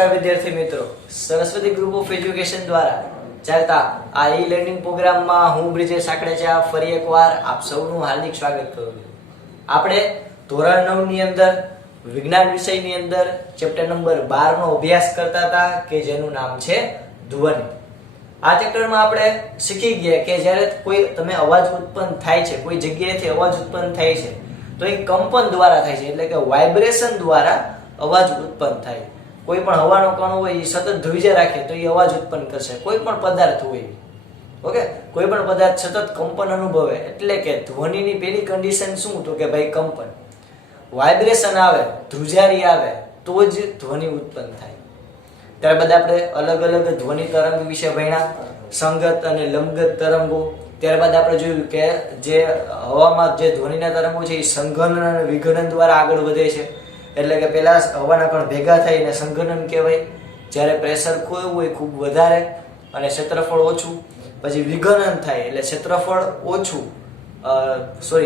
નમસ્કાર વિદ્યાર્થી મિત્રો, સરસ્વતી ગ્રુપ ઓફ એજ્યુકેશન દ્વારા ચાલતા આ ઈ લર્નિંગ પ્રોગ્રામમાં હું બ્રિજેશ સાકડેચા ફરી એકવાર આપ સૌનું હાર્દિક સ્વાગત કરું છું. આપણે ધોરણ 9 ની અંદર વિજ્ઞાન વિષયની અંદર ચેપ્ટર નંબર 12 નો અભ્યાસ કરતા હતા કે જેનું નામ છે ધ્વનિ. આ ચેપ્ટરમાં આપણે શીખી ગયા કે જ્યારે કોઈ તમે અવાજ ઉત્પન્ન થાય છે, કોઈ જગ્યાએથી અવાજ ઉત્પન્ન થાય છે તો એ કંપન દ્વારા થાય છે, એટલે કે વાઇબ્રેશન દ્વારા અવાજ ઉત્પન્ન થાય. કોઈ પણ હવાનો કણ હોય એ સતત ધ્રુજે રાખે તો એ અવાજ ઉત્પન્ન કરશે. કોઈ પણ પદાર્થ હોય, ઓકે, કોઈ પણ પદાર્થ સતત કંપન અનુભવે એટલે કે ધ્વનિની પહેલી કન્ડિશન શું, તો કે ભાઈ કંપન, વાઇબ્રેશન આવે, ધ્રુજારી આવે તો જ ધ્વનિ ઉત્પન્ન થાય. ત્યારબાદ આપણે અલગ અલગ ધ્વનિ તરંગ વિશે ભણ્યા, સંગત અને લંબગત તરંગો. ત્યારબાદ આપણે જોયું કે જે હવામાં જે ધ્વનિના તરંગો છે એ સંઘનન અને વિઘનન દ્વારા આગળ વધે છે. એટલે કે પહેલા હવાના કણ ભેગા થાય એને સંઘનન કહેવાય, જ્યારે પ્રેશર કોઈ હોય ખૂબ વધારે અને ક્ષેત્રફળ ઓછું. પછી વિઘનન થાય એટલે ક્ષેત્રફળ ઓછું,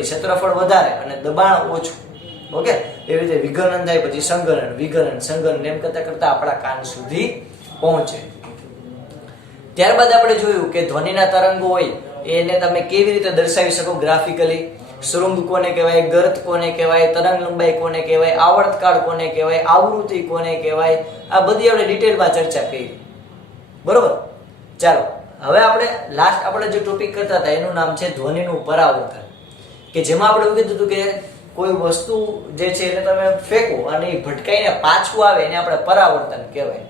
ક્ષેત્રફળ વધારે અને દબાણ ઓછું, ઓકે, એવી રીતે વિઘનન થાય. પછી સંઘનન, વિઘનન, સંઘનન એમ કરતા કરતા આપણા કાન સુધી પહોંચે. ત્યારબાદ આપણે જોયું કે ધ્વનિના તરંગો હોય એને તમે કેવી રીતે દર્શાવી શકો ગ્રાફિકલી. શૃંગ કોને કહેવાય, ગર્ત કોને કહેવાય, તરંગ લંબાઈ કોને કહેવાય, આવર્તકાળ કોને કહેવાય, આવૃત્તિ કોને કહેવાય, આ બધી આપણે ડિટેલમાં ચર્ચા કરી, બરોબર. ચાલો હવે આપણે લાસ્ટ આપણે જે ટોપિક કરતા હતા એનું નામ છે ધ્વનિનું પરાવર્તન, કે જેમાં આપણે એવું કીધું હતું કે કોઈ વસ્તુ જે છે એને તમે ફેંકો અને એ ભટકાઈને પાછું આવે એને આપણે પરાવર્તન કહેવાય.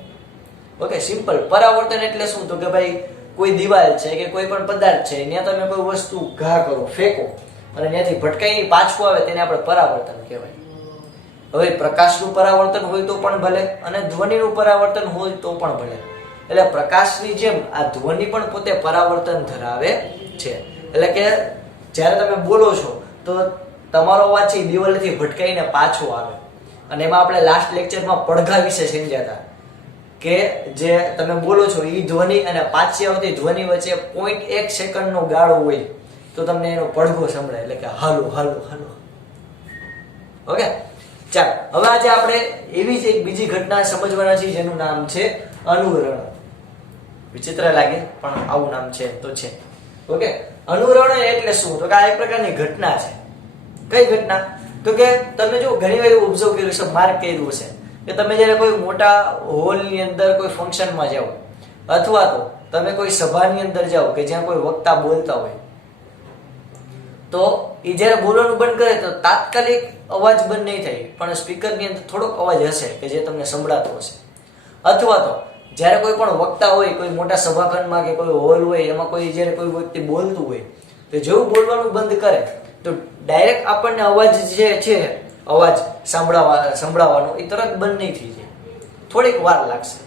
Okay, simple. પરાવર્તન એટલે શું, તો કે ભાઈ કોઈ દિવાલ છે કે કોઈ પણ પદાર્થ છે ત્યાં તમે કોઈ વસ્તુ ઘા કરો, ફેંકો અને ત્યાંથી ભટકાઈને પાછું આવે તેને આપણે પરાવર્તન કહેવાય. હવે પ્રકાશનું પરાવર્તન હોય તો પણ ભલે અને ધ્વનિનું પરાવર્તન હોય તો પણ ભલે. એટલે પ્રકાશની જેમ આ ધ્વનિ પણ પોતે પરાવર્તન ધરાવે છે. એટલે કે જ્યારે તમે બોલો છો તો તમારો અવાજ છે દિવાલથી ભટકાઈને પાછો આવે. અને એમાં આપણે લાસ્ટ લેક્ચરમાં પડઘા વિશે સમજ્યા હતા કે જે તમે બોલો છો એ ધ્વનિ અને પાછી આવતી ધ્વનિ વચ્ચે 0.1 સેકન્ડનો ગાળો હોય તો તમને એનો પડઘો સંભળાય, એટલે કે હાલો હાલો હાલો. ઓકે, ચાલો હવે આજે આપણે એવી જ એક બીજી ઘટના સમજવાના છીએ જેનું નામ છે અનુરણ. વિચિત્ર લાગે પણ આવું નામ છે તો છે. ઓકે, અનુરણ એટલે શું, તો કે આ એક પ્રકારની ઘટના છે. કઈ ઘટના, તો કે તમે જો ઘણી વાર ઓબ્ઝર્વ કર્યું છે, માર્ક કર્યું હશે કે તમે જ્યારે કોઈ મોટા હોલની અંદર કોઈ ફંક્શનમાં જાઓ અથવા તો તમે કોઈ સભાની અંદર જાઓ કે જ્યાં કોઈ વક્તા બોલતા હોય તો એ જ્યારે બોલવાનું બંધ કરે તો તાત્કાલિક અવાજ બંધ નહીં થાય, પણ સ્પીકરની અંદર થોડોક અવાજ હશે કે જે તમને સંભળાતો હશે. અથવા તો જ્યારે કોઈ પણ વક્તા હોય કોઈ મોટા સભાખંડમાં કે કોઈ હોલ હોય એમાં કોઈ જ્યારે કોઈ વ્યક્તિ બોલતું હોય તો જેવું બોલવાનું બંધ કરે તો ડાયરેક્ટ આપણને અવાજ જે છે અવાજ સંભળાવવાનો એ તરત બંધ નહીં થઈ જાય, થોડીક વાર લાગશે.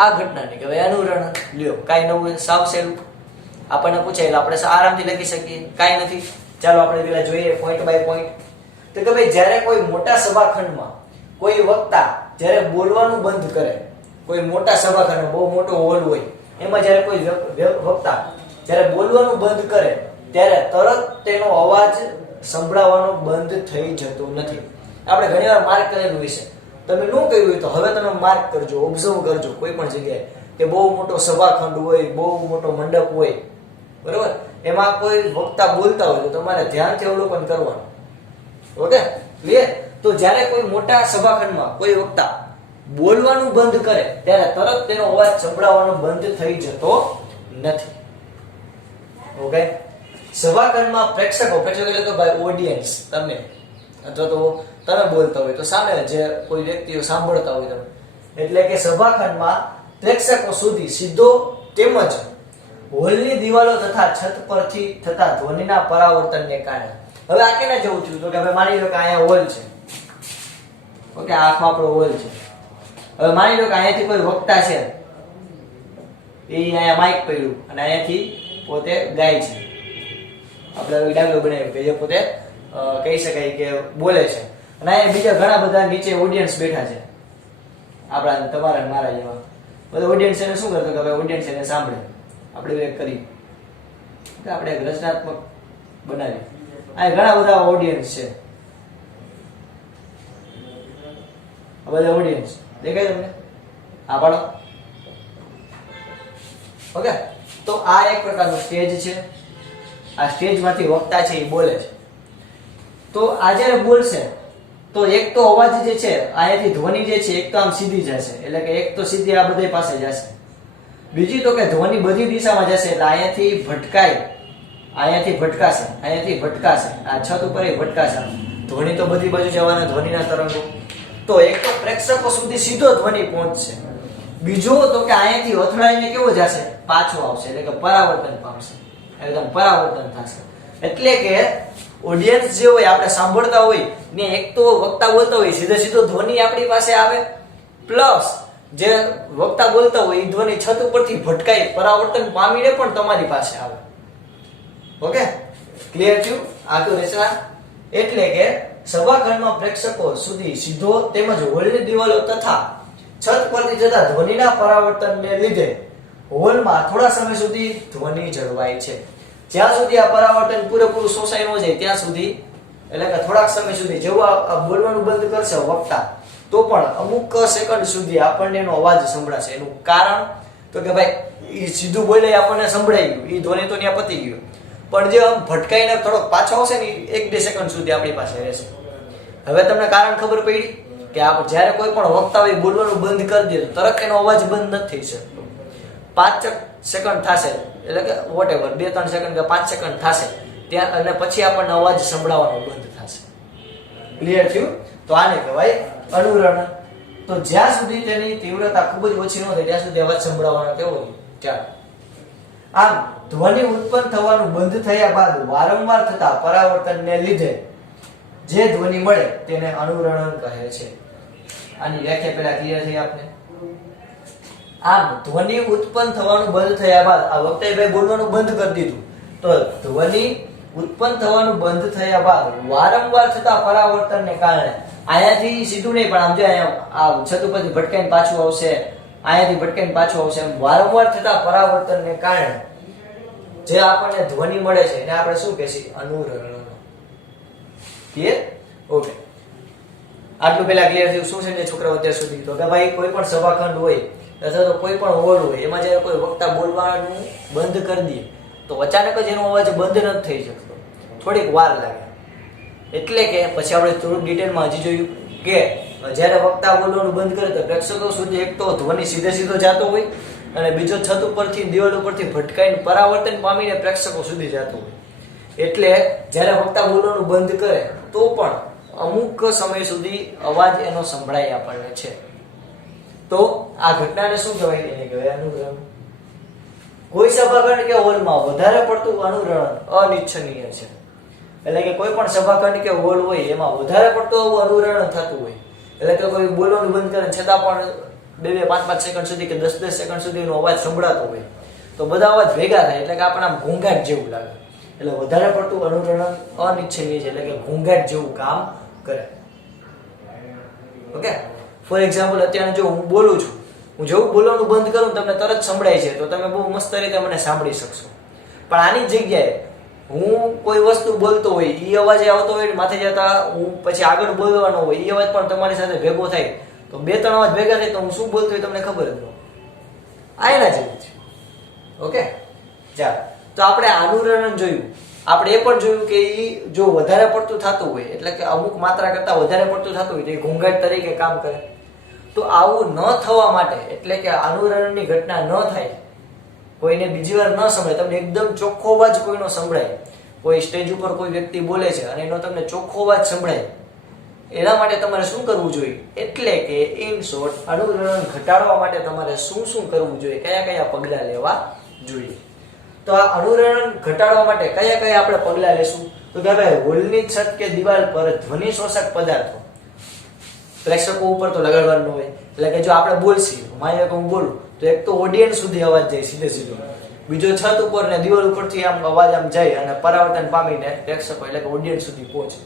આ ઘટનાને કહેવાય અનુરણ. લ્યો, કાંઈ નવું સાવ સહેલું આપણને પૂછાય એટલે આપણે આરામથી લખી શકીએ, કાંઈ નથી. ચાલો આપણે પેલા જોઈએ પોઈન્ટ બાય પોઈન્ટ. તો કે ભાઈ જ્યારે કોઈ મોટા સભાખંડમાં કોઈ વક્તા જ્યારે બોલવાનું બંધ કરે, કોઈ મોટા સભાખંડ બહુ મોટો હોલ હોય એમાં જ્યારે કોઈ વક્તા જ્યારે બોલવાનું બંધ કરે ત્યારે તરત તેનો અવાજ સંભળાવવાનો બંધ થઈ જતો નથી. આપણે ઘણી વાર માર્ક કરેલું વિશે તમે ન કર્યું હોય તો હવે તમે માર્ક કરજો, ઓબ્ઝર્વ કરજો કોઈ પણ જગ્યાએ કે બહુ મોટો સભાખંડ હોય, બહુ મોટો મંડપ હોય, બરોબર, એમાં કોઈ વક્તા બોલતા હોય તો તમારે ધ્યાનથી અવલોકન કરવાનું. Okay, clear. તો જ્યારે કોઈ મોટા સભાખંડમાં કોઈ વક્તા બોલવાનું બંધ કરે ત્યારે તરત તેનો અવાજ સંભળાવવાનો બંધ થઈ જતો નથી. ઓકે, સભાખંડમાં પ્રેક્ષકો એટલે તો ભાઈ ઓડિયન્સ, તમે અથવા તો તમે બોલતા હોય તો સામે જે કોઈ વ્યક્તિઓ સાંભળતા હોય તમે, એટલે કે સભાખંડમાં પ્રેક્ષકો સુધી સીધો તેમજ હોલની દિવાલો તથા છત પરથી થતા ધ્વનિના પરાવર્તનને કારણે. હવે આ કેના જેવું થયું, તો કે હવે માની લો કે અહીંયા હોલ છે, ઓકે, આ આખો આપણો હોલ છે. હવે માની લો કે અહીંયાથી કોઈ વક્તા છે, એ અહીંયા માઇક પડ્યું અને અહીંયાથી પોતે ગાય છે. આપણે ડાયલોગ બનાવ્યો કે જે પોતે કહી શકાય કે બોલે છે અને અહીંયા બીજા ઘણા બધા નીચે ઓડિયન્સ બેઠા છે, આપણા તમારા મારા જેવા બધા ઓડિયન્સ એને શું કરતો કે ભાઈ ઓડિયન્સ એને સાંભળે. આપણે એક કરી કે આપણે એક રચનાત્મક બનાવી. આ ઘણા બધા ઓડિયન્સ છે, આ બધા ઓડિયન્સ દેખાય તમને? આ પાડો. ઓકે, તો આ એક પ્રકારનું સ્ટેજ છે. આ સ્ટેજમાંથી વક્તા છે એ બોલે છે. તો આ જ્યારે બોલશે તો એક તો અવાજ જે છે અહીંયાથી ધ્વનિ જે છે એક તો આમ સીધી જશે, એટલે કે એક તો સીધી આ બધા પાસે જશે. બીજી તો કે ધ્વનિ બધી દિશામાં જશે, એટલે અહીંયાથી ભટકાય, અહીંયાથી ભટકાશે, અહીંયાથી ભટકાશે, આ છત ઉપર ભટકાશે. ધ્વનિ તો બધી બાજુ જવાના, ધ્વનિના તરંગો. તો એક તો પ્રેક્ષકો સુધી સીધો ધ્વનિ પહોંચશે. બીજો તો કે અહીંયાથી અથડાઈને કેવો જશે, પાછો આવશે, એટલે કે પરાવર્તન પામશે, એકદમ પરાવર્તન થશે. એટલે કે ઓડિયન્સ જે હોય, આપણે સાંભળતા હોય ને, એક તો વક્તા બોલતા હોય સીધો ધ્વનિ આપણી પાસે આવે, પ્લસ જે વક્તા બોલતા હોય એ ધ્વનિ છત ઉપરથી ભટકાઈ પરાવર્તન પામીને પણ તમારી પાસે આવે. ઓકે, ક્લિયર થયું આખું રચના? એટલે કે સભાખંડમાં પ્રેક્ષકો સુધી સીધો તેમજ હોલની દિવાલો તથા છત પરથી જતા ધ્વનિના પરાવર્તનને લીધે હોલમાં થોડા સમય સુધી ધ્વનિ જળવાય છે. જ્યાં સુધી આ પરાવર્તન પૂરેપૂરું શોષાઈ ન જાય ત્યાં સુધી, એટલે કે થોડાક સમય સુધી, જેવું આ બોલવાનું બંધ કરશે વક્તા તો પણ અમુક સેકન્ડ સુધી આપણને એનો અવાજ સંભળાશે. એનું કારણ તો કે ભાઈ એ સીધું બોલે આપણને સંભળાઈ ગયું, એ ધ્વનિ તો ત્યાં પતી ગયો, પણ જે આમ ભટકાઈને થોડોક પાછો આવશે ને 1-2 સેકન્ડ સુધી આપણી પાસે રહેશે. હવે તમને કારણ ખબર પડી કે જ્યારે કોઈ પણ વક્તા હોય બોલવાનું બંધ કરી દે તો તરત એનો અવાજ બંધ નથી થઈ શકતો. 5 સેકન્ડ થશે, એટલે કે વોટેવર 2-3 સેકન્ડ કે 5 સેકન્ડ થશે ત્યાં, અને પછી આપણને અવાજ સંભળાવવાનો બંધ થશે. ક્લિયર થયું? તો આને કહેવાય અનુરણન. તો જ્યાં સુધી તેની તીવ્રતા ખૂબ જ ઓછી ન થાય ત્યાં સુધી અવાજ સંભળાવવાનો કેવો ચાલ. આમ ધ્વનિ ઉત્પન્ન થવાનું બંધ થયા બાદ વારંવાર થતા પરાવર્તનને લીધે જે ધ્વનિ મળે તેને અનુરણન કહે છે. આની વ્યાખ્યા પહેલા ક્લિયર થઈ આપને? આમ ધ્વનિ ઉત્પન્ન થવાનું બંધ થયા બાદ, આ વખતે ભાઈ બોલવાનું બંધ કરી દીધું, તો ધ્વનિ ઉત્પન્ન થવાનું બંધ થયા બાદ વારંવાર થતા પરાવર્તનને કારણે, અહીંયાથી સીધું નહીં પણ આમ જો અહીંયા આ છત ઉપરથી ભટકાઈને પાછું આવશે, અહીંયાથી ભટકાઈને પાછું આવશે, એમ વારંવાર થતા પરાવર્તનને કારણે જે આપણને ધ્વનિ મળે છે એને આપણે શું કહીએ? અનુરણન. ક્લિયર? ઓકે, આટલું પહેલા ક્લિયર થયું? શું છે ને છોકરાઓ અત્યાર સુધી? તો કે ભાઈ કોઈ પણ સભાખંડ હોય અથવા તો કોઈ પણ હોલ હોય, એમાં જ્યારે કોઈ વક્તા બોલવાનું બંધ કરી દે તો અચાનક જ એનો અવાજ બંધ નથી થઈ શકતો, થોડીક વાર લાગે. એટલે કે પછી આપણે થોડુંક ડિટેલમાં હજી જોયું કે જ્યારે વક્તા બોલવાનું બંધ કરે તો પ્રેક્ષકો સુધી એક તો ધ્વનિ સીધો જતો હોય, અને બીજો છત ઉપરથી દિવાલ ઉપરથી ભટકાઈને પરાવર્તન પામીને પ્રેક્ષકો સુધી જતો હોય. એટલે જ્યારે વક્તા બોલવાનું બંધ કરે તો પણ અમુક સમય સુધી અવાજ એનો સંભળાય આપણને છે. તો આ ઘટનાને શું કહેવાય? એને કહેવાય અનુરણન. કોઈ સભાખંડ કે હોલમાં વધારે પડતું અનુરણન અનિચ્છનીય છે. એટલે કે કોઈ પણ સભાખંડ કે હોલ હોય એમાં વધારે પડતું આવું અનુરણન થતું હોય, એટલે કે કોઈ બોલવાનું બંધ કરે છતાં પણ 2-5 સેકન્ડ સુધી કે 10-10 સેકન્ડ સુધીનો અવાજ સંભળાતો હોય, તો બધા અવાજ ભેગા થાય એટલે કે આપણને આમ ઘોંઘાટ જેવું લાગે. એટલે વધારે પડતું અનુરણન અનિચ્છનીય છે, એટલે કે ઘોંઘાટ જેવું કામ કરે. ઓકે, ફોર એક્ઝામ્પલ અત્યારે જો હું બોલું છું, હું જેવું બોલવાનું બંધ કરું તમને તરત સંભળાય છે, તો તમે બહુ મસ્ત રીતે મને સાંભળી શકશો. પણ આની જગ્યાએ હું કોઈ વસ્તુ બોલતો હોય, એ અવાજ આવતો હોય માથે જતા, હું પછી આગળ બોલવાનો હોય, એ અવાજ પણ તમારી સાથે ભેગો થાય, તો 2-3 અવાજ ભેગા થાય તો હું શું બોલતો હોય તમને ખબર જ ન. આ એના જેવું છે. ઓકે, ચાલો, તો આપણે અનુરણન જોયું. આપણે એ પણ જોયું કે એ જો વધારે પડતું થતું હોય, એટલે કે અમુક માત્રા કરતા વધારે પડતું થતું હોય તો એ ઘોંઘાટ તરીકે કામ કરે. તો આવું ન થવા માટે, એટલે કે અનુરણનની ઘટના ન થાય, કોઈને બીજી વાર ન સંભળાય, તમને એકદમ ચોખ્ખો અવાજ કોઈનો સંભળાય, કોઈ સ્ટેજ ઉપર કોઈ વ્યક્તિ બોલે છે અને એનો તમને ચોખ્ખો અવાજ સંભળાય, એના માટે તમારે શું કરવું જોઈએ? એટલે કે ઇન શોર્ટ અનુરણન ઘટાડવા માટે તમારે શું કરવું જોઈએ, કયા પગલાં લેવા જોઈએ? તો આ અનુરણન ઘટાડવા માટે કયા આપણે પગલાં લેશું? તો કે ભાઈ હોલની છત કે દિવાલ પર ધ્વનિ શોષક પદાર્થો પ્રેક્ષકો ઉપર તો લગાડવાનું હોય. એટલે કે જો આપણે બોલશી, માની લો કે હું બોલું તો એક તો ઓડિયન્સ સુધી અવાજ જાય સીધો, બીજો છત ઉપર ને દિવાલ ઉપરથી આમ અવાજ આમ જાય અને પરાવર્તન પામીને પ્રેક્ષકો એટલે કે ઓડિયન્સ સુધી પહોંચે.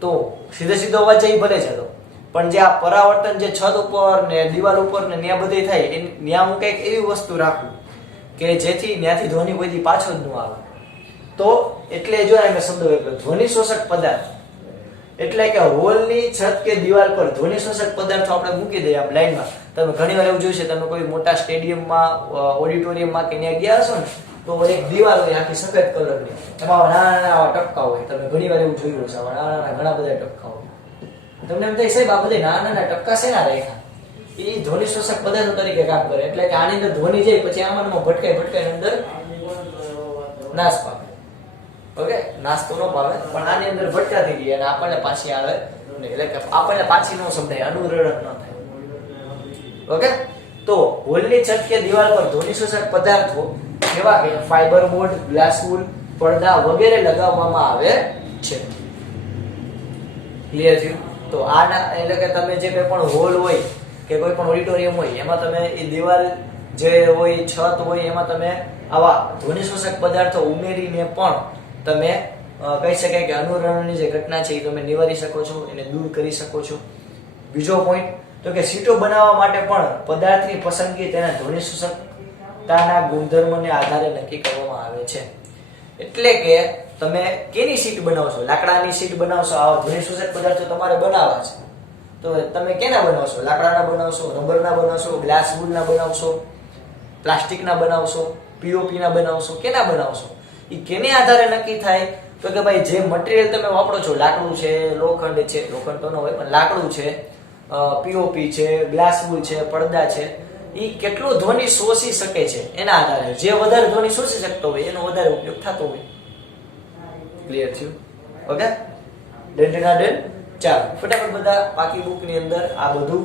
તો સીધો અવાજ જાય ભલે છે, તો પણ જે આ પરાવર્તન જે છત ઉપર ને દિવાલ ઉપર ને ત્યાં બધે થાય, ત્યાં હું કંઈક એવી વસ્તુ રાખું કે જેથી ત્યાંથી ધ્વનિ કોઈથી પાછો જ ન આવે. તો એટલે જો મેં શબ્દ વાપર્યો ધ્વનિ શોષક પદાર્થ. એટલે કે હોલની છત કે દિવાલ પર ધ્વનિ શોષક પદાર્થો આપણે મૂકી દઈએ આમ લાઈનમાં. તમે ઘણીવાર એવું જોયું છે, તમે કોઈ મોટા સ્ટેડિયમમાં, ઓડિટોરિયમમાં કે ત્યાં ગયા હશો ને, તો એક દિવાલ હોય આખી સફેદ કલરની, એમાં નાના નાના ટપકા હોય. તમે ઘણીવાર એવું જોયું હશે, નાના નાના ઘણા બધા ટપકા હોય. તમને એમ થાય સાહેબ આ બધા નાના નાના ટપકા શેના રાખ્યા? એ ધ્વનિ શોષક પદાર્થો તરીકે કામ કરે. એટલે કે આની અંદર ધ્વનિ જાય પછી આમાં ભટકાઈ અંદર નાશ પામે. ઓકે, નાશ તો ન પામે, પણ આની અંદર ભટકાતી ગઈ અને આપણને પાછી આવે નહીં. એટલે કે આપણને પાછી ન સંભળાય, અનુરણન ન થાય. ઓકે, તો હોલની છત કે દિવાલ પર ધ્વનિ શોષક પદાર્થો જેવા કે ફાઈબર બોર્ડ, ગ્લાસ વૂલ, પડદા વગેરે લગાવવામાં આવે છે. ક્લિયર થયું? તો આના એટલે કે તમે જે કોઈ પણ હોલ હોય કે કોઈ પણ ઓડિટોરિયમ હોય એમાં તમે એ દિવાલ જે હોય, છત હોય, એમાં તમે આવા ધ્વનિ શોષક પદાર્થો ઉમેરીને પણ તમે કહી શકાય કે અનુરણનની જે ઘટના છે એ તમે નિવારી શકો છો, એને દૂર કરી શકો છો. બીજો પોઈન્ટ તો કે સીટો બનાવવા માટે પણ પદાર્થની પસંદગી તેના ધ્વનિ શોષકતાના ગુણધર્મને આધારે નક્કી કરવામાં આવે છે. એટલે કે તમે કેની સીટ બનાવશો? લાકડાની સીટ બનાવશો, આવા ધ્વનિ શોષક પદાર્થો તમારે બનાવવા છે, તો તમે કેના બનાવશો? લાકડાના બનાવશો, રબરના બનાવશો, ગ્લાસ વૂડના બનાવશો, પ્લાસ્ટિકના બનાવશો, પીઓપી ના બનાવશો, કેના બનાવશો? એ કેને આધારે નક્કી થાય? તો કે ભાઈ જે મટીરીયલ તમે વાપરો છો, લાકડું છે, લોખંડ છે, લોખંડ તો ન હોય પણ લાકડું છે, પીઓપી છે, ગ્લાસ વૂલ છે, પડદા છે, એ કેટલું ધ્વનિ શોષી શકે છે એના આધારે. જે વધારે ધ્વનિ શોષી શકતો હોય એનો વધારે ઉપયોગ થતો હોય. ક્લિયર થયું? ઓકે, ડેન્ટના ડેન. ચાલો ફટાફટ બધા પાકી બુક ની અંદર આ બધું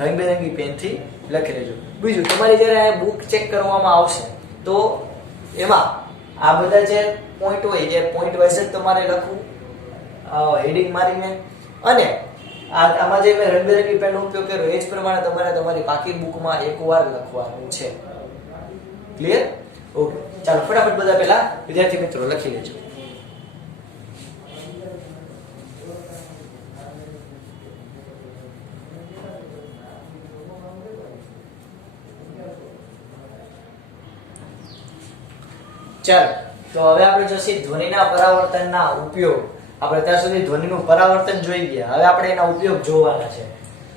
રંગબેરંગી પેનથી લખી લેજો. બીજું, તમારી જ્યારે બુક ચેક કરવામાં આવશે તો એમાં આ બધા જે પોઈન્ટ હોય એ પોઈન્ટ વાઇઝ જ તમારે લખવું, હેડિંગ મારીને. અને આમાં જે મેં રંગબેરંગી પેનનો ઉપયોગ કર્યો એ જ પ્રમાણે તમારે તમારી પાકી બુકમાં એકવાર લખવાનું છે. ક્લિયર? ઓકે, ચાલો ફટાફટ બધા પહેલા વિદ્યાર્થી મિત્રો લખી લેજો. ચાલો, તો હવે આપણે જોશે ધ્વનિના પરાવર્તનના ઉપયોગ. આપણે ત્યાં સુધી ધ્વનિનું પરાવર્તન જોઈ ગયા, હવે આપણે એના ઉપયોગ જોવાના છે.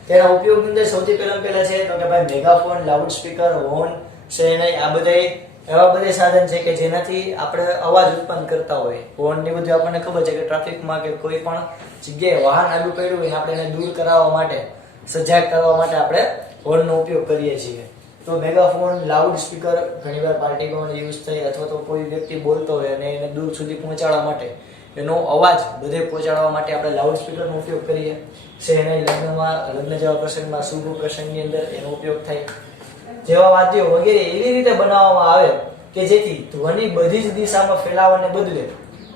તેના ઉપયોગની અંદર સૌથી પહેલા છે તો કે ભાઈ મેગાફોન, લાઉડ સ્પીકર, હોર્ન, શેરનાઈ, આ બધા એવા બધા સાધન છે કે જેનાથી આપણે અવાજ ઉત્પન્ન કરતા હોય. હોર્ન ની બધું આપણને ખબર છે કે ટ્રાફિકમાં કે કોઈ પણ જગ્યાએ વાહન આગળ પડ્યું હોય આપણે એને દૂર કરાવવા માટે, સજાગ કરવા માટે આપણે હોર્નનો ઉપયોગ કરીએ છીએ. તો મેગાફોન, લાઉડ સ્પીકર ઘણીવાર પાર્ટીમાં યુઝ થાય, અથવા તો કોઈ વ્યક્તિ બોલતો હોય અને એને દૂર સુધી પહોંચાડવા માટે, એનો અવાજ બધે પહોંચાડવા માટે આપણે લાઉડ સ્પીકરનો ઉપયોગ કરીએ. શહેનાઈ લગ્ન જેવા પ્રસંગમાં, શુભ પ્રસંગની અંદર એનો ઉપયોગ થાય. જેવા વાદ્યો વગેરે એવી રીતે બનાવવામાં આવે કે જેથી ધ્વનિ બધી જ દિશામાં ફેલાવાને બદલે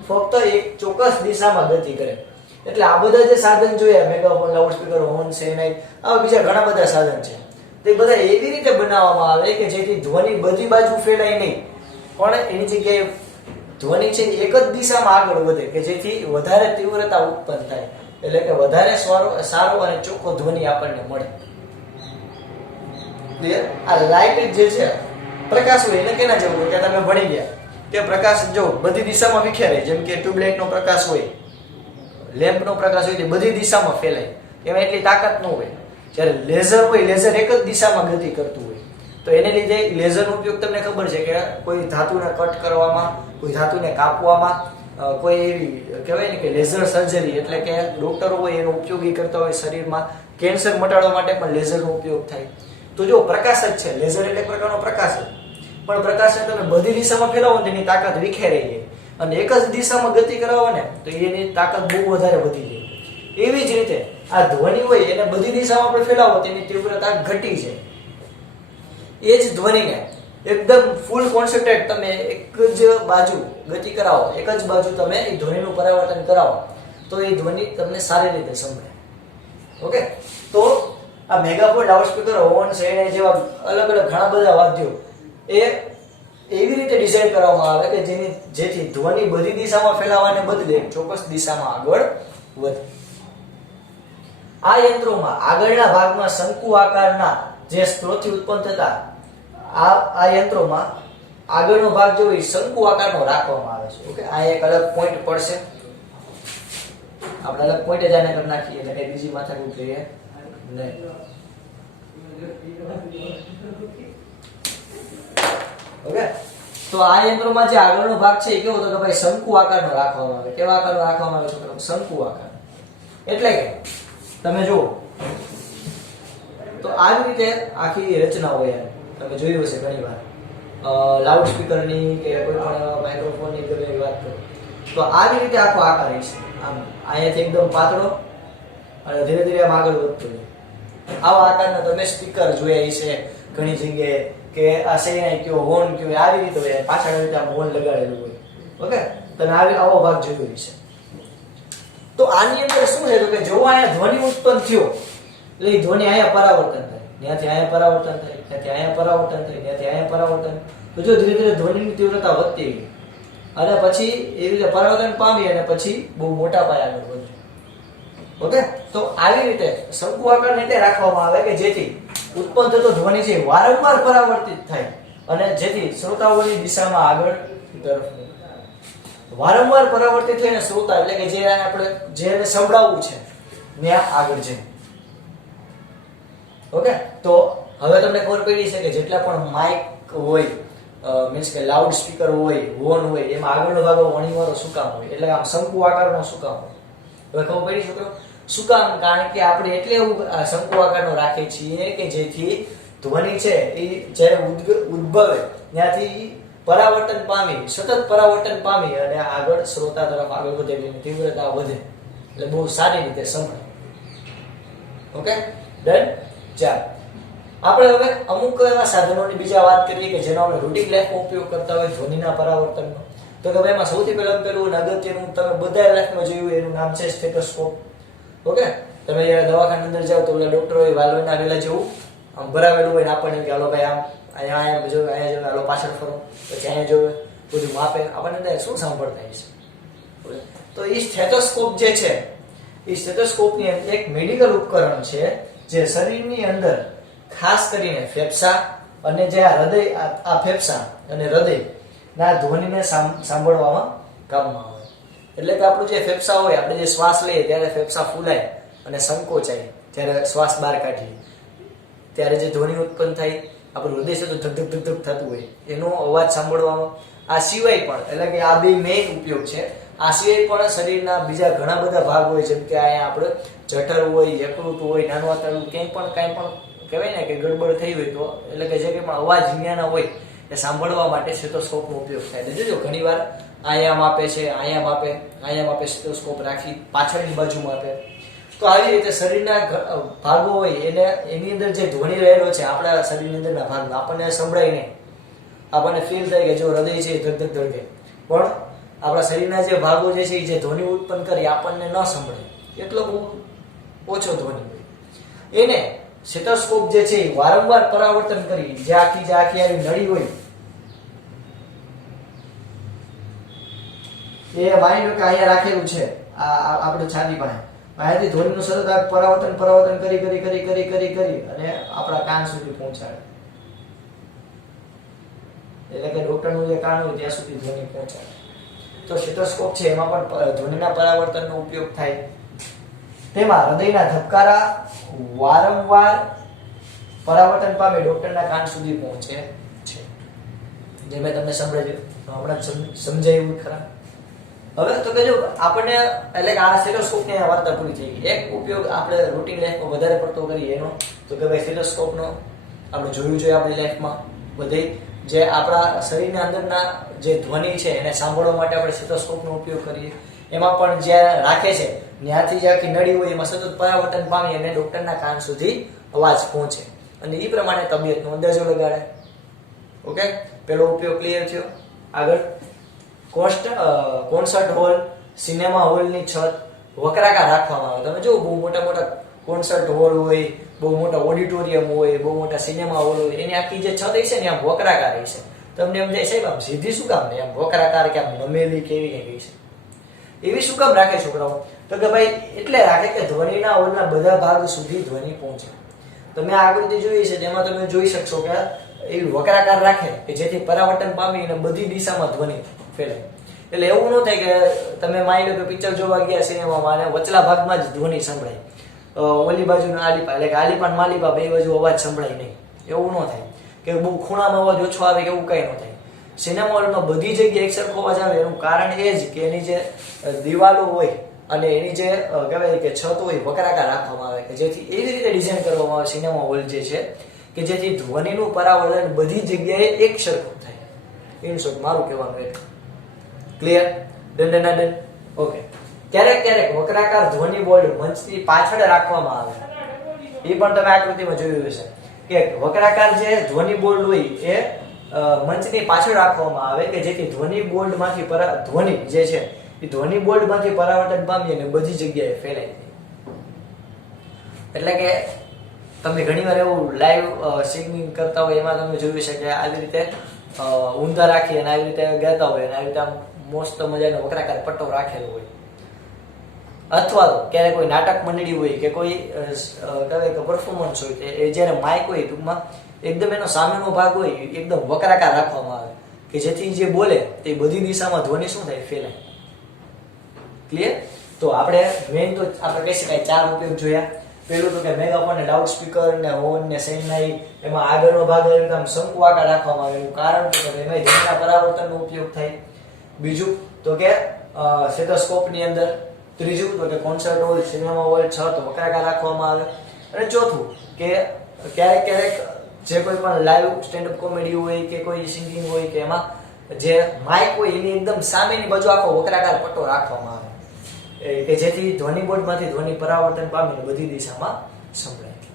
ફક્ત એક ચોક્કસ દિશામાં ગતિ કરે. એટલે આ બધા જે સાધન જોયા, megaphone, loud speaker, horn, shehnai, આવા બીજા ઘણા બધા સાધન છે, તે બધા એવી રીતે બનાવવામાં આવે કે જેથી ધ્વનિ બધી બાજુ ફેલાય નહીં, પણ એની જગ્યાએ ધ્વનિ છે એક જ દિશામાં આગળ વધે કે જેથી વધારે તીવ્રતા ઉત્પન્ન થાય. એટલે કે વધારે સારો અને ચોખ્ખો ધ્વનિ આપણને મળે. ક્લિયર? આ લાઇટ જે છે, પ્રકાશ હોય એને કેના જેવું હોય? તમે ભણી ગયા કે પ્રકાશ જો બધી દિશામાં વિખેરાય, જેમ કે ટ્યુબલાઇટ નો પ્રકાશ હોય, લેમ્પ નો પ્રકાશ હોય, તે બધી દિશામાં ફેલાય, એમાં એટલી તાકાત ન હોય. જ્યારે લેઝર હોય, લેઝર એક જ દિશામાં ગતિ કરતું હોય. તો એને લીધે લેઝરનો ઉપયોગ તમને ખબર છે કે કોઈ ધાતુને કટ કરવામાં, કોઈ ધાતુને કાપવામાં, કોઈ એવી કહેવાય ને કે લેઝર સર્જરી, એટલે કે ડોક્ટરો હોય એનો ઉપયોગી કરતા હોય શરીરમાં. કેન્સર મટાડવા માટે પણ લેઝરનો ઉપયોગ થાય. તો જો પ્રકાશ જ છે, લેઝર એટલે એક પ્રકારનો પ્રકાશ જ, પણ પ્રકાશને તમે બધી દિશામાં ફેલાવો ને એની તાકાત વિખેરાઈ જાય, અને એક જ દિશામાં ગતિ કરાવો ને તો એની તાકાત બહુ વધારે વધી જાય. એવી જ રીતે આ ધ્વનિ હોય એને બધી દિશામાં આપણે ફેલાવો તેની તીવ્રતા ઘટી જાય. એ જ ધ્વનિને એકદમ ફૂલ કોન્સન્ટ્રેટ તમે એક જ બાજુ ગતિ કરાવો, એક જ બાજુ તમે એ ધ્વનિનું પરાવર્તન કરાવો તો એ ધ્વનિ તમને સારી રીતે સંભળાય. ઓકે, તો આ મેગાફોન, લાઉડ સ્પીકર, હોર્ન, શેરનાઈ જેવા અલગ અલગ ઘણા બધા વાદ્યો એ એવી રીતે ડિઝાઇન કરવામાં આવે કે જેથી ધ્વનિ બધી દિશામાં ફેલાવાને બદલે ચોક્કસ દિશામાં આગળ વધે. આ યંત્રોમાં આગળના ભાગમાં શંકુ આકારના જે સ્ત્રોતથી ઉત્પન્ન થતા આ યંત્રોમાં આગળનો ભાગ જો શંકુ આકારનો રાખવામાં આવે છે. ઓકે, આ એક અલગ પોઈન્ટ પડશે. આપણે અલગ પોઈન્ટ જ આને કરી નાખીએ એટલે કઈ બીજી માથાકૂટ કરીએ નહીં. ઓકે, તો આ યંત્રોમાં જે આગળનો ભાગ છે એ કેવો તો કે ભાઈ શંકુ આકારનો રાખવામાં આવે. કેવા આકારનો રાખવામાં આવે છોકરાઓ? શંકુ આકાર. એટલે કે તમે જુઓ તો આવી રીતે આખી રચના હોય એમ તમે જોયું હશે ઘણી વાર લાઉડ સ્પીકરની કે કોઈ પણ માઇક્રોફોનની તમે વાત કરો તો આવી રીતે આખો આકાર હશે. આમ અહીંયાથી એકદમ પાતળો અને ધીરે ધીરે આમ આગળ વધતો જાય. આવા આકારના તમે સ્પીકર જોયા હશે ઘણી જગ્યાએ કે આ શેનાઈ કયો હોર્ન કયો આવી રીતે હોય, પાછળ રીતે આમ હોર્ન લગાડેલું હોય. ઓકે, તમે આવો ભાગ જોયો હશે. તો આની અંદર શું છે તો કે જો અહીંયા ધ્વનિ ઉત્પન્ન થયો એટલે એ ધ્વનિ અહીંયા પરાવર્તન થાય, ત્યાંથી અહીંયા પરાવર્તન થાય, ત્યાંથી અહીંયા પરાવર્તન થાય, ત્યાંથી અહીંયા પરાવર્તન. તો જો ધીરે ધીરે ધ્વનિની તીવ્રતા વધતી ગઈ અને પછી એવી રીતે પરાવર્તન પામી અને પછી બહુ મોટા પાયે આગળ વધે. ઓકે, તો આવી રીતે શંકુ આકારને એટલે રાખવામાં આવે કે જેથી ઉત્પન્ન થતો ધ્વનિ છે વારંવાર પરાવર્તિત થાય અને જેથી શ્રોતાઓની દિશામાં આગળ તરફ વારંવાર પરાવર્તિત થઈને શ્રોતા એટલે કે જે આપણે જેને સંભળાવવું છે ત્યાં આગળ જાય. ઓકે, તો હવે તમને ખબર પડી છે કે જેટલા પણ માઇક હોય મીન્સ કે લાઉડ સ્પીકર હોય, હોર્ન હોય, એમાં આગળનો ભાગ વણીવાળો શું કામ હોય એટલે આમ શંકુ આકારનો શું કામ હોય? હવે ખબર પડી શકો શું કામ? કારણ કે આપણે એટલે એવું શંકુ આકારનો રાખીએ છીએ કે જેથી ધ્વનિ છે એ જ્યારે ઉદ્ભવે ત્યાંથી પરાવર્તન પામી, સતત પરાવર્તન પામી અને આગળ શ્રોતા તરફ આગળ વધે, તીવ્રતા વધે એટલે બહુ સારી રીતે સંભળાય. Okay, done. ચાલો આપણે હવે અમુક એવા સાધનોની બીજા વાત કરીએ કે જેનો આપણે રૂટીન લાઈફમાં ઉપયોગ કરતા હોય ધ્વનિના પરાવર્તનનો. તો કે ભાઈ એમાં સૌથી પહેલા પેલું અગત્યનું તમે બધા લાઈફમાં જોયું એનું નામ છે સ્ટેથોસ્કોપ. ઓકે, તમે જ્યારે દવાખાના અંદર જાઓ તો ઓલા ડોક્ટરોએ વાલોના વેલા જેવું આમ ભરાવેલું હોય ને આપણને કે હાલો ભાઈ આમ અહીંયા જો અહીંયા જો હાલો પાછળ ફરો, પછી અહીંયા જો બધું માપે, આપણને શું સાંભળતા હશે. તો એ સ્ટેથોસ્કોપ જે છે એ સ્ટેથોસ્કોપની એક મેડિકલ ઉપકરણ છે જે શરીરની અંદર ખાસ કરીને ફેફસા અને જે આ હૃદય આ ફેફસા અને હૃદય ના ધ્વનિને સાંભળવામાં કામમાં આવે. એટલે કે આપણું જે ફેફસા હોય, આપણે જે શ્વાસ લઈએ ત્યારે ફેફસા ફૂલાય અને સંકોચાય, ત્યારે શ્વાસ બહાર કાઢીએ ત્યારે જે ધ્વનિ ઉત્પન્ન થાય, આપણું હૃદય છે તો ધક ધક ધક થતું હોય એનો અવાજ સાંભળવામાં. આ સિવાય પણ એટલે કે આ બે મેઇન ઉપયોગ છે. આ સિવાય પણ શરીરના બીજા ઘણા બધા ભાગ હોય જેમ કે અહીંયા આપણે જઠર હોય, યકૃત હોય, નાનું આંતરડું કાંઈ પણ કહેવાય ને કે ગડબડ થઈ હોય તો એટલે કે જે કંઈ પણ અવાજ વિનાના હોય એ સાંભળવા માટે સ્ટેથોસ્કોપનો ઉપયોગ થાય. એટલે જોજો ઘણી વાર અહીંયા માપે છે, અહીંયા માપે સ્ટેથોસ્કોપ રાખી પાછળની બાજુ માપે. તો આવી રીતે શરીરના ભાગો હોય એને એની અંદર જે ધ્વનિ રહેલો છે આપણા શરીરની અંદરના ભાગનો આપણને સંભળાય નહીં, આપણને ફીલ થાય કે જો હૃદય છે ધક ધક ધડકે, પણ આપણા શરીરના જે ભાગો જે છે એ જે ધ્વનિ ઉત્પન્ન કરી આપણને ન સંભળાય, એટલો બહુ ઓછો ધ્વનિ હોય. એને સ્ટેથોસ્કોપ જે છે એ વારંવાર પરાવર્તન કરી જે આખી આવી નળી હોય એ માની લો કે અહીંયા રાખેલું છે આપણે છાતી પાસે, અહીંયાથી ધ્વનિનું સતત પરાવર્તન કરી અને આપણા કાન સુધી પહોંચાડે. એટલે કે ડોક્ટરનું જે કાન હોય ત્યાં સુધી ધ્વનિ પહોંચાડે. તો સ્ટેથોસ્કોપ છે એમાં પણ ધ્વનિના પરાવર્તનનો ઉપયોગ થાય. તેમાં હૃદયના ધબકારા વારંવાર પરાવર્તન પામી ડોક્ટરના કાન સુધી પહોંચે છે. જે મેં તમને સમજાવ્યું હમણાં સમજાયું ખરા. હવે તો કે જો આપણને એટલે કે આ સ્ટેથોસ્કોપની વાર્તા પૂરી થઈ ગઈ. એક ઉપયોગ આપણે રૂટીન લાઈફમાં વધારે પડતો કરીએ એનો તો કે ભાઈ સ્ટેથોસ્કોપનો આપણે જોયું જોઈએ આપણી લાઈફમાં બધી જે આપણા શરીરના અંદરના જે ધ્વનિ છે એને સાંભળવા માટે આપણે સ્ટેથોસ્કોપનો ઉપયોગ કરીએ. એમાં પણ જ્યાં રાખે છે ત્યાંથી જે આખી નળી હોય એમાં સતત પરાવર્તન પામી અને ડોક્ટરના કાન સુધી અવાજ પહોંચે અને એ પ્રમાણે તબિયતનો અંદાજો લગાડે. ઓકે, પેલો ઉપયોગ ક્લિયર થયો. આગળ કોન્સર્ટ હોલ, સિનેમા હોલની છત વક્રાકાર રાખવામાં આવે. તમે જો બહુ મોટા કોન્સર્ટ હોલ હોય, બહુ મોટા ઓડિટોરિયમ હોય, બહુ મોટા સિનેમા હોલ હોય, એની આખી જે છત છે ને આમ વક્રાકાર છે. તમને એમ થાય સાહેબ આમ સીધી શું કામ ને આમ વક્રાકાર કે આમ નમેલી કેવી કઈ છે, એવી શું કામ રાખે છોકરાઓ? તો કે ભાઈ એટલે રાખે કે ધ્વનિના હોલના બધા ભાગ સુધી ધ્વનિ પહોંચે. તમે આ આકૃતિ જોઈ છે તેમાં તમે જોઈ શકશો કે એવી વક્રાકાર રાખે કે જેથી પરાવર્તન પામી અને બધી દિશામાં ધ્વનિ ફેલાય. એટલે એવું ન થાય કે તમે માની લો કે પિક્ચર જોવા ગયા સિનેમામાં અને વચલા ભાગમાં જ ધ્વનિ સંભળાય, ઓલી બાજુના આલીપા એટલે કે આલીપા અને માલીપા બે બાજુ અવાજ સંભળાય નહીં, એવું ન થાય કે બહુ ખૂણામાં અવાજ ઓછો આવે કે એવું કઈ ન થાય. સિનેમા હોલમાં બધી જગ્યાએ એક સરખો અવાજ આવે એનું કારણ એ જ કે એની જે દિવાલો હોય અને એની જે કહેવાય કે છત હોય વક્રાકાર રાખવામાં આવે કે જેથી એવી રીતે ડિઝાઇન કરવામાં આવે સિનેમા હોલ જે છે કે જેથી ધ્વનિનું પરાવર્તન બધી જગ્યાએ એક સરખું થાય. ઇન શોર્ટ મારું કહેવાનું એટલું. ક્લિયર? ડન. ઓકે. ક્યારેક વક્રાકાર ધ્વનિ બોર્ડ મંચની પાછળ રાખવામાં આવે, એ પણ તમે આકૃતિમાં જોયું હશે કે વક્રાકાર જે ધ્વનિ બોર્ડ હોય એ મંચની પાછળ રાખવામાં આવે કે જેથી ધ્વનિ બોર્ડમાંથી ધ્વનિ જે છે એ ધ્વનિ બોર્ડમાંથી પરાવર્તન પામી અને બધી જગ્યાએ ફેલાય જાય. એટલે કે તમે ઘણીવાર એવું લાઈવ સિંગિંગ કરતા હોય એમાં તમે જોયું છે કે આવી રીતે ઊંધા રાખી અને આવી રીતે ગાતા હોય અને આવી રીતે મસ્ત મજાનો વક્રાકાર પટ્ટો રાખેલો હોય. અથવા તો ક્યારેક કોઈ નાટક મંડળી હોય કે કોઈ કહેવાય કે પરફોર્મન્સ હોય એ જ્યારે માઇક હોય ટૂંકમાં એકદમ એનો સામેનો ભાગ હોય એકદમ વક્રાકાર રાખવામાં આવે કે જેથી જે બોલે તે બધી દિશામાં ધ્વનિ શું થાય? ફેલાય. ક્લિયર? તો આપણે મેઇન તો આપણે કહી શકાય 4 ઉપયોગ જોયા. પેલું તો કે મેગાફોન ને લાઉડ સ્પીકર ને હોર્ન ને સેન્નાઈ, એમાં આગળનો ભાગ એકદમ શંકુઆકાર રાખવામાં આવે એનું કારણ કે એમાં ધ્વનિના પરાવર્તનનો ઉપયોગ થાય. બીજું તો કે સ્ટેથોસ્કોપ ની અંદર. ત્રીજું તો કે કોન્સર્ટ હોલ, સિનેમા હોલ, છત વક્રાકાર રાખવામાં આવે. અને ચોથું કે ક્યારેક જે કોઈ પણ લાઈવ સ્ટેન્ડ અપ કોમેડી હોય કે કોઈ સિંગિંગ હોય કે એમાં જે માઇક હોય એની એકદમ સામેની બાજુ આખો વક્રાકાર પટ્ટો રાખવામાં આવે કે જેથી ધ્વનિ બોર્ડમાંથી ધ્વનિ પરાવર્તન પામીને બધી દિશામાં સંભળાય.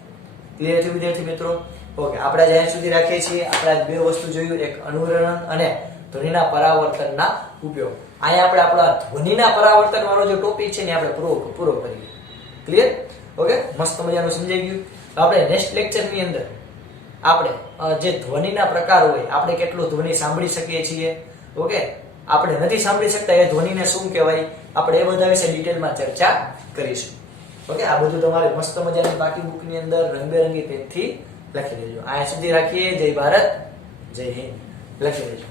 ક્લિયર થયું વિદ્યાર્થી મિત્રો? ઓકે, આપણે જ્યાં સુધી રાખીએ છીએ આપણે 2 વસ્તુ જોયું, એક અનુરણન અને ધ્વનિના પરાવર્તનના ઉપયોગ. અહીંયા આપણે આપણા ધ્વનિના પરાવર્તન વાળો જે ટોપિક છે ને આપણે પૂરો કરીએ. ક્લિયર? ઓકે, મસ્ત મજાનું સમજાઈ ગયું. આપણે નેક્સ્ટ લેક્ચરની અંદર આપણે જે ધ્વનિના પ્રકાર હોય, આપણે કેટલું ધ્વનિ સાંભળી શકીએ છીએ, ઓકે, આપણે નથી સાંભળી શકતા એ ધ્વનિને શું કહેવાય, આપણે એ બધા વિશે ડિટેલમાં ચર્ચા કરીશું. ઓકે, આ બધું તમારે મસ્ત મજાની બાકી બુકની અંદર રંગબેરંગી પેનથી લખી દેજો. અહીંયા સુધી રાખીએ. જય ભારત, જય હિન્દ લખી દેજો.